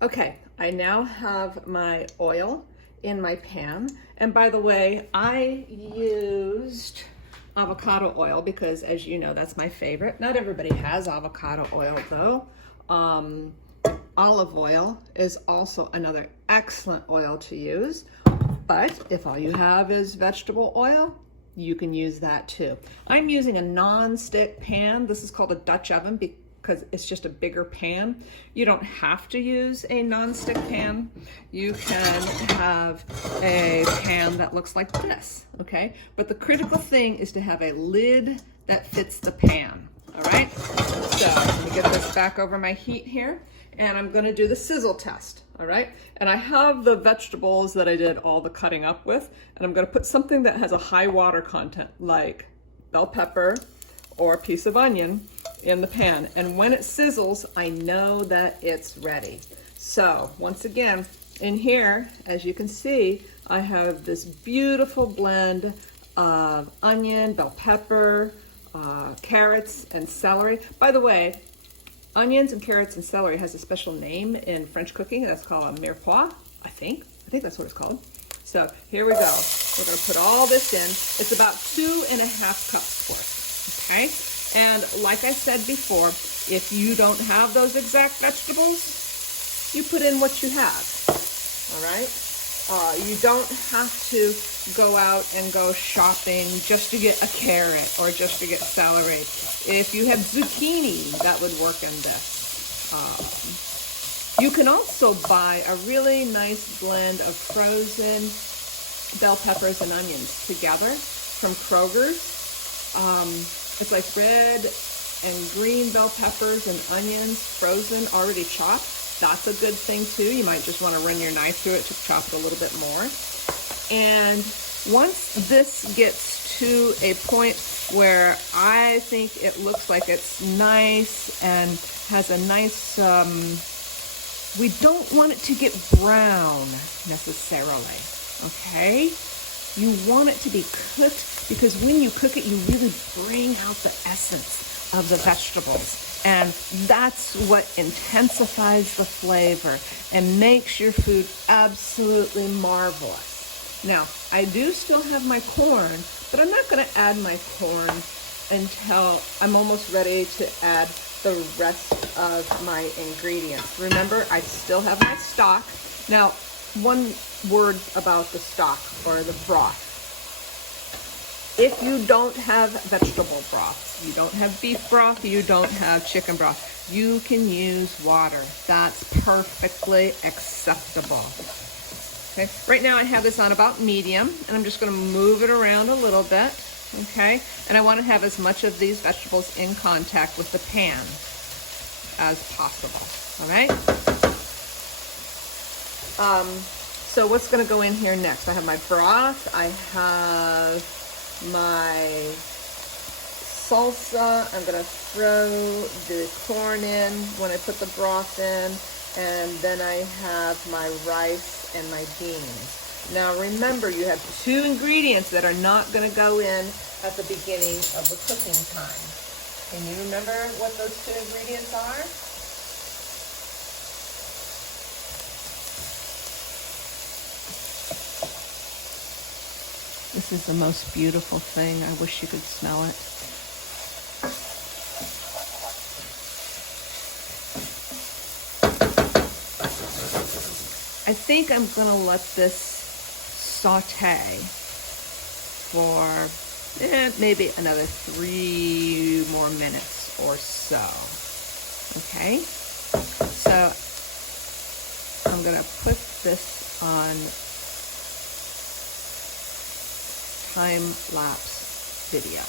Okay, I now have my oil in my pan. And by the way, I used avocado oil because, as you know, that's my favorite. Not everybody has avocado oil though. Olive oil is also another excellent oil to use. But if all you have is vegetable oil, you can use that too. I'm using a non-stick pan. This is called a Dutch oven because it's just a bigger pan. You don't have to use a non-stick pan. You can have a pan that looks like this, okay? But the critical thing is to have a lid that fits the pan, all right? So let me get this back over my heat here, and I'm gonna do the sizzle test, all right? And I have the vegetables that I did all the cutting up with, and I'm gonna put something that has a high water content, like bell pepper or a piece of onion in the pan. And when it sizzles, I know that it's ready. So once again, in here, as you can see, I have this beautiful blend of onion, bell pepper, carrots, and celery. By the way, onions and carrots and celery has a special name in French cooking. That's called a mirepoix, I think. I think that's what it's called. So here we go. We're gonna put all this in. It's about 2.5 cups worth, okay? And like I said before, if you don't have those exact vegetables, you put in what you have, all right? You don't have to go out and go shopping just to get a carrot or just to get celery. If you have zucchini, that would work in this. You can also buy a really nice blend of frozen bell peppers and onions together from Kroger's. It's like red and green bell peppers and onions, frozen, already chopped. That's a good thing too. You might just want to run your knife through it to chop it a little bit more. And once this gets to a point where I think it looks like it's nice and has a nice, we don't want it to get brown necessarily, okay? You want it to be cooked because when you cook it, you really bring out the essence of the vegetables. And that's what intensifies the flavor and makes your food absolutely marvelous. Now, I do still have my corn, but I'm not going to add my corn until I'm almost ready to add the rest of my ingredients. Remember, I still have my stock. Now, one word about the stock or the broth. If you don't have vegetable broth, you don't have beef broth, you don't have chicken broth, you can use water. That's perfectly acceptable. Okay, right now I have this on about medium, and I'm just going to move it around a little bit, okay? And I want to have as much of these vegetables in contact with the pan as possible, all right? So what's going to go in here next? I have my broth, I have my salsa. I'm going to throw the corn in when I put the broth in, and then I have my rice and my beans. Now remember, you have 2 ingredients that are not going to go in at the beginning of the cooking time. Can you remember what those 2 ingredients are? This is the most beautiful thing. I wish you could smell it. I think I'm going to let this saute for maybe another 3 more minutes or so. Okay? So I'm going to put this on time-lapse video.